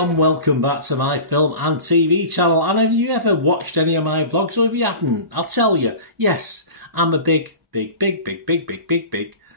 and welcome back to my film and TV channel. And have you ever watched any of my vlogs? Or if you haven't, I'll tell you, yes, I'm a big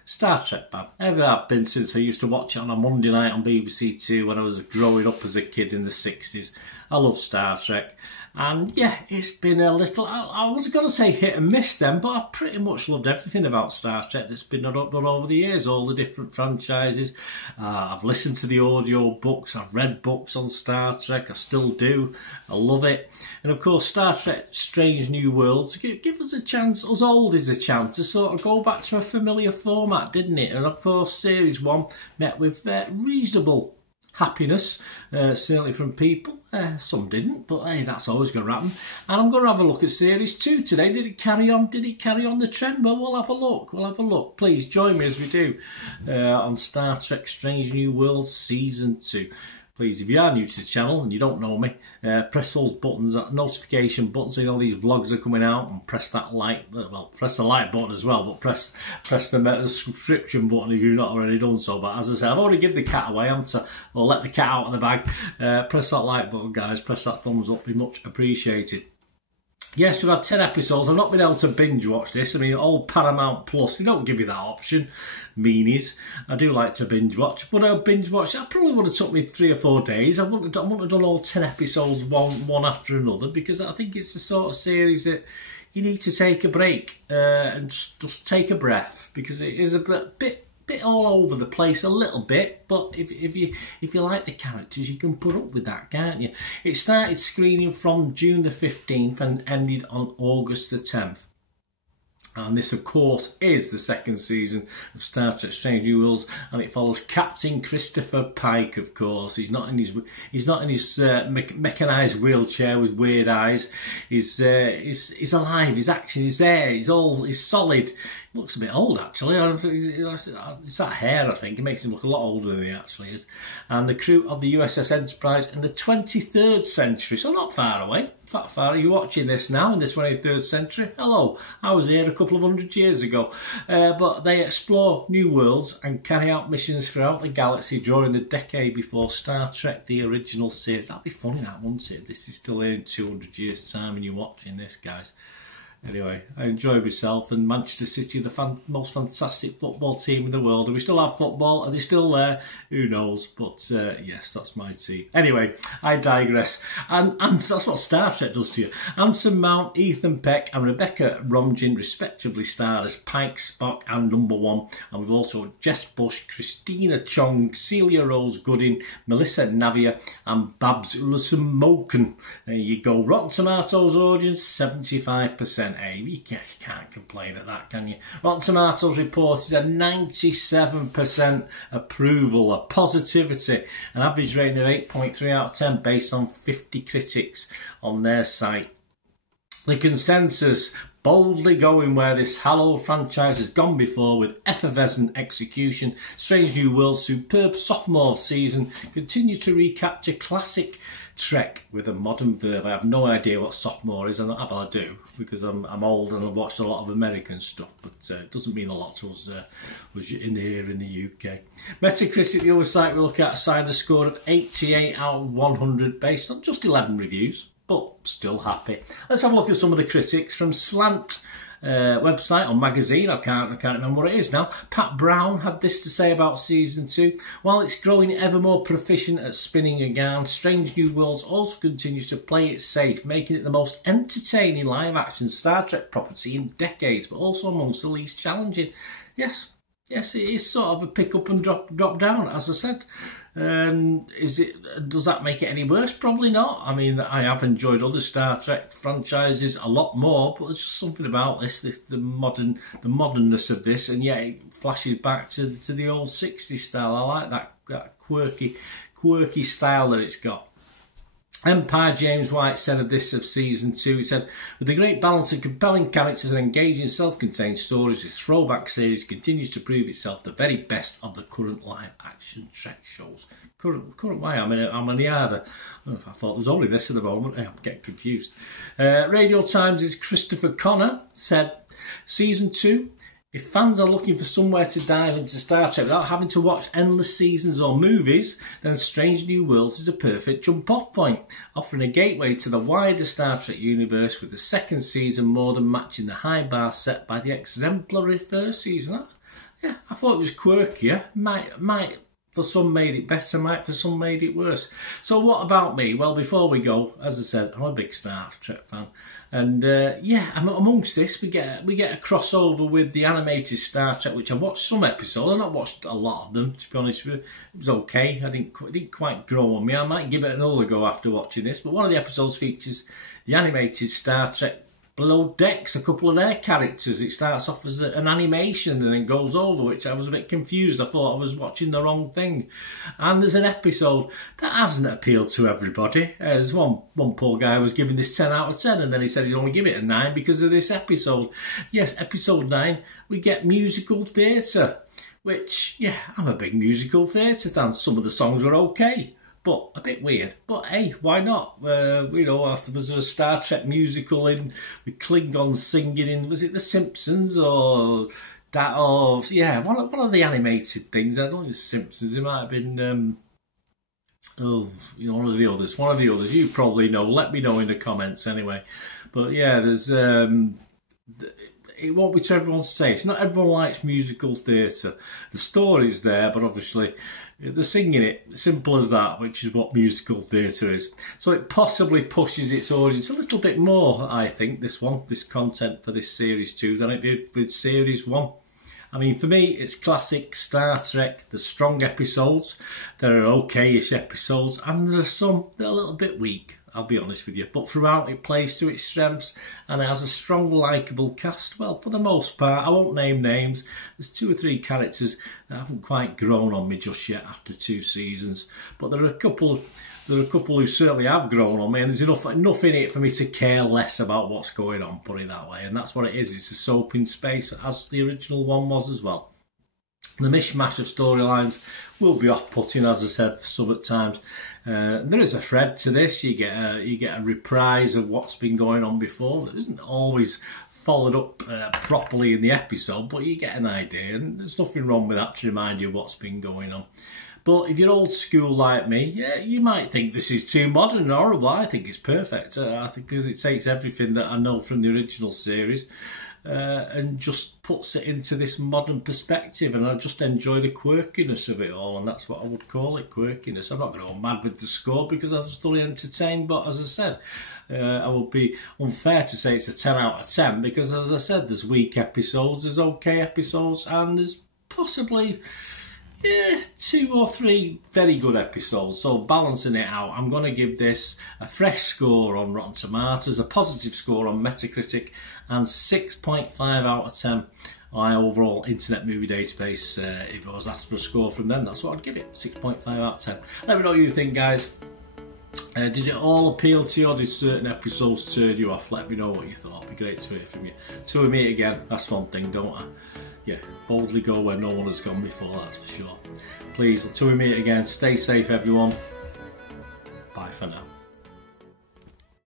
Star Trek fan. Ever have been since I used to watch it on a Monday night on BBC Two when I was growing up as a kid in the 60s. I love Star Trek. And yeah, it's been a little, I was going to say hit and miss then, but I've pretty much loved everything about Star Trek that's been done over the years, all the different franchises. I've listened to the audio books, I've read books on Star Trek, I still do, I love it. And of course, Star Trek Strange New Worlds, give us a chance, us oldies a chance to sort of go back to a familiar format, didn't it? And of course, Series 1 met with reasonable happiness, certainly from people. Some didn't, but hey, that's always going to happen. And I'm going to have a look at Series 2 today. Did it carry on? Did it carry on the trend? Well, we'll have a look. We'll have a look. Please join me as we do on Star Trek Strange New Worlds Season 2. Please, if you are new to the channel and you don't know me, press those buttons, that notification button, so you know these vlogs are coming out, and press that like, well, press the like button as well, but press the subscription button if you've not already done so. But as I said, I've already given the cat away, or let the cat out of the bag. Press that like button, guys, press that thumbs up, be much appreciated. Yes, we've had 10 episodes. I've not been able to binge watch this. I mean, old Paramount Plus, they don't give you that option. Meanies. I do like to binge watch, but I binge watch. That probably would have took me 3 or 4 days. I wouldn't have done all 10 episodes one after another, because I think it's the sort of series that you need to take a break and just take a breath, because it is a bit all over the place a little bit, but if you like the characters, you can put up with that, can't you? It started screening from June the 15th and ended on August the 10th. And this, of course, is the second season of Star Trek Strange New Worlds, and it follows Captain Christopher Pike. Of course, he's not in his mechanised wheelchair with weird eyes. He's alive. His action is there. He's solid. Looks a bit old, actually. It's that hair, I think. It makes him look a lot older than he actually is. And the crew of the USS Enterprise in the 23rd century, so not far away. Not far. Are you watching this now in the 23rd century? Hello, I was here a couple of 100 years ago. But they explore new worlds and carry out missions throughout the galaxy during the decade before Star Trek, the original series. That'd be funny, that, wouldn't it? This is still here in 200 years' time and you're watching this, guys. Anyway, I enjoyed myself, and Manchester City are the most fantastic football team in the world. Do we still have football? Are they still there? Who knows? But yes, that's my team. Anyway, I digress. And that's what Star Trek does to you. Anson Mount, Ethan Peck and Rebecca Romijn respectively starred as Pike, Spock and Number One. And we've also Jess Bush, Christina Chong, Celia Rose Gooding, Melissa Navia and Babs Ulusumoken. There you go. Rotten Tomatoes audience, 75%. You can't complain at that, can you? Rotten Tomatoes reported a 97% approval, a positivity, an average rating of 8.3 out of 10 based on 50 critics on their site. The consensus, boldly going where this hallowed franchise has gone before with effervescent execution. Strange New Worlds' superb sophomore season continues to recapture classic Trek with a modern verve. I have no idea what sophomore is, and I do, because I'm old and I've watched a lot of American stuff, but it doesn't mean a lot to us here in the UK. Metacritic, the other site we look at, assigned a score of 88 out of 100 based on just 11 reviews, but still happy. Let's have a look at some of the critics from Slant website or magazine. I can't remember what it is now. Pat Brown had this to say about Season 2. While it's growing ever more proficient at spinning a yarn, Strange New Worlds also continues to play it safe, making it the most entertaining live-action Star Trek property in decades, but also amongst the least challenging. Yes, it is sort of a pick up and drop down, as I said. Does that make it any worse? Probably not. I mean, I have enjoyed other Star Trek franchises a lot more, but there's just something about this, the modernness of this, and yet it flashes back to the old 60s style. I like that quirky style that it's got. Empire James White said of Season 2, he said, with a great balance of compelling characters and engaging self-contained stories, this throwback series continues to prove itself the very best of the current live-action Trek shows. Current way, I'm in the other. I thought there's only this at the moment. I'm getting confused. Radio Times' Christopher Connor said, Season 2 If fans are looking for somewhere to dive into Star Trek without having to watch endless seasons or movies, then Strange New Worlds is a perfect jump-off point, offering a gateway to the wider Star Trek universe with the second season more than matching the high bar set by the exemplary first season. Yeah, I thought it was quirkier. Might for some made it better, might for some made it worse. So what about me? Well, before we go, as I said, I'm a big Star Trek fan. And yeah, amongst this, we get a crossover with the animated Star Trek, which I watched some episodes. I've not watched a lot of them, to be honest with you. It was okay. It didn't quite grow on me. I might give it another go after watching this. But one of the episodes features the animated Star Trek Below Decks, a couple of their characters. It starts off as an animation and then goes over, which I was a bit confused. I thought I was watching the wrong thing. And there's an episode that hasn't appealed to everybody. There's one poor guy was giving this 10 out of 10, and then he said he'd only give it a 9 because of this episode. Yes, episode 9, we get musical theatre, which, yeah, I'm a big musical theatre fan. Some of the songs were okay, but a bit weird. But hey, why not? You know, after was there a Star Trek musical with Klingons singing in, was it The Simpsons or that? Or yeah, one of the animated things. I don't think it's Simpsons. It might have been one of the others. One of the others. You probably know. Let me know in the comments anyway. But yeah, there's it won't be to everyone's taste. Not everyone likes musical theatre. The story's there, but obviously they're singing it, simple as that, which is what musical theatre is. So it possibly pushes its audience a little bit more, I think, this content for this Series 2 than it did with Series 1. I mean, for me, it's classic Star Trek. There's strong episodes, there are okay-ish episodes, and there are some that are a little bit weak, I'll be honest with you. But throughout, it plays to its strengths, and it has a strong, likeable cast. Well, for the most part, I won't name names. There's 2 or 3 characters that haven't quite grown on me just yet after 2 seasons. But there are a couple who certainly have grown on me, and there's enough in it for me to care less about what's going on, put it that way. And that's what it is. It's a soap in space, as the original one was as well. The mishmash of storylines will be off-putting, as I said, some at times. There is a thread to this. You get a reprise of what's been going on before. That isn't always followed up properly in the episode, but you get an idea, and there's nothing wrong with that to remind you of what's been going on. But if you're old school like me, yeah, you might think this is too modern and horrible. I think it's perfect. I think because it takes everything that I know from the original series and just puts it into this modern perspective, and I just enjoy the quirkiness of it all, and that's what I would call it, quirkiness. I'm not going to go mad with the score because I was fully entertained, but as I said, I would be unfair to say it's a 10 out of 10 because, as I said, there's weak episodes, there's okay episodes, and there's possibly 2 or 3 very good episodes. So balancing it out, I'm going to give this a fresh score on Rotten Tomatoes, a positive score on Metacritic, and 6.5 out of 10 on overall Internet Movie Database. If I was asked for a score from them, that's what I'd give it, 6.5 out of 10. Let me know what you think, guys. Did it all appeal to you, or did certain episodes turn you off? Let me know what you thought. It'd be great to hear from you. Till we meet again, that's one thing, don't I? Yeah, boldly go where no one has gone before, that's for sure. Please, until we meet again, stay safe everyone. Bye for now.